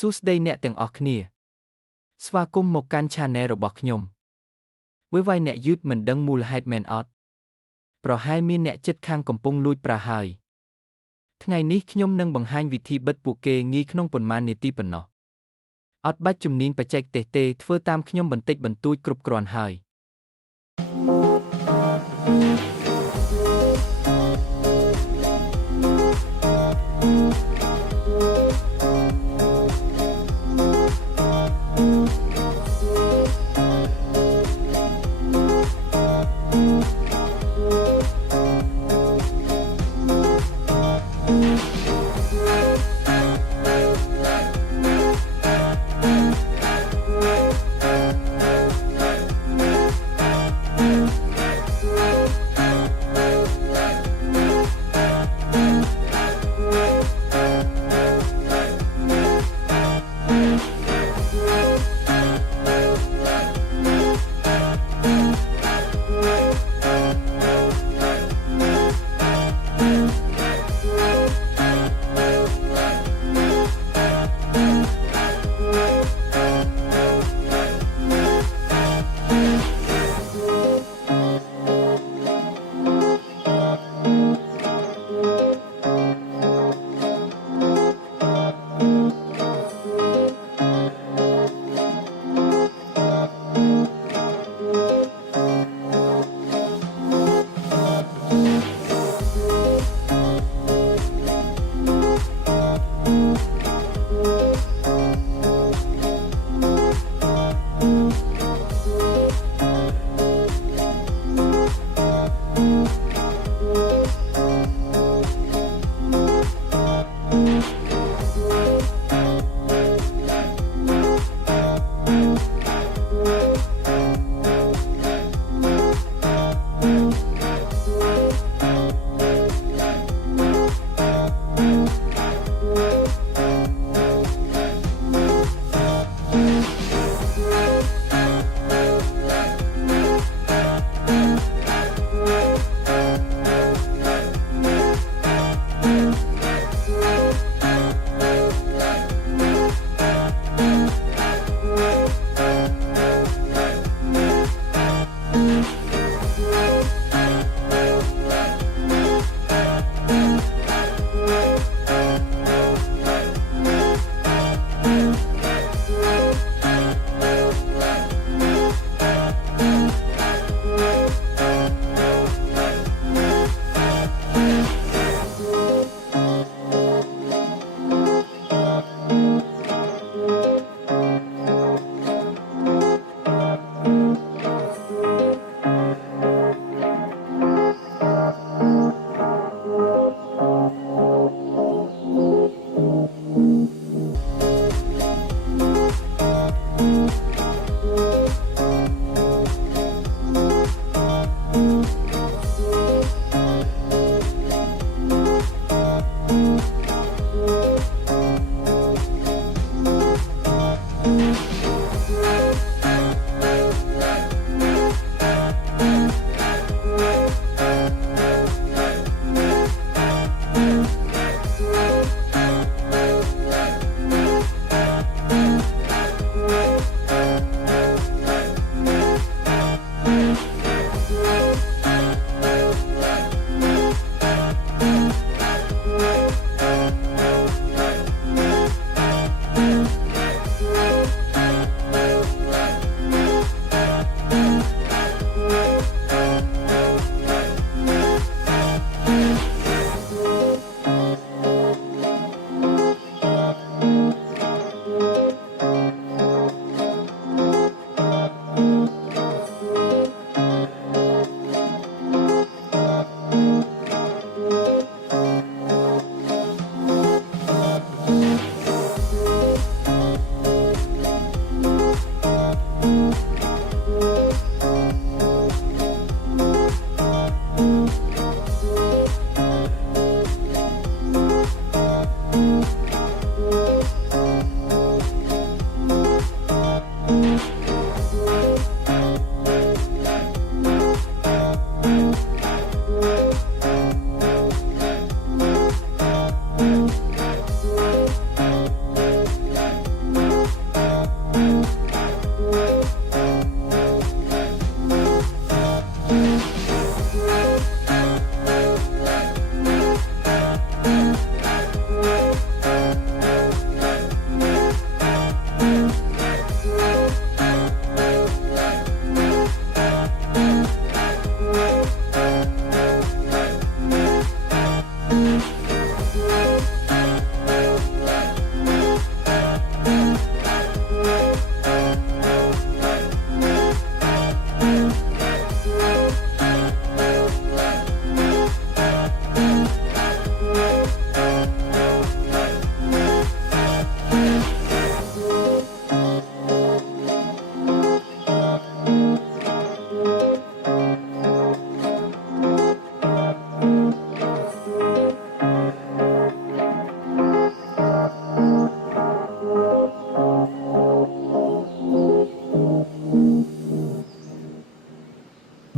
សួស្តីអ្នកទាំងអស់គ្នាស្វាគមន៍មកកាន់ Channel របស់ខ្ញុំ WiFi អ្នកយឺតមិនដឹងមូលហេតុមែនអត់ប្រហែលមានអ្នកជិតខាងកំពុងលួចប្រាហើយថ្ងៃនេះខ្ញុំនឹងបង្ហាញវិធីបិទពួកគេងាយក្នុងប៉ុន្មាននាទីប៉ុណ្ណោះអត់បាច់ជំនាញបច្ចេកទេសទេធ្វើតាមខ្ញុំបន្តិចបន្តួចគ្រប់គ្រាន់ហើយ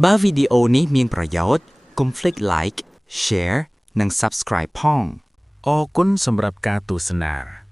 បើវីដេអូនេះមានប្រយោជន៍កុំភ្លេច like share និង subscribe ផងអរគុណសម្រាប់ការទស្សនា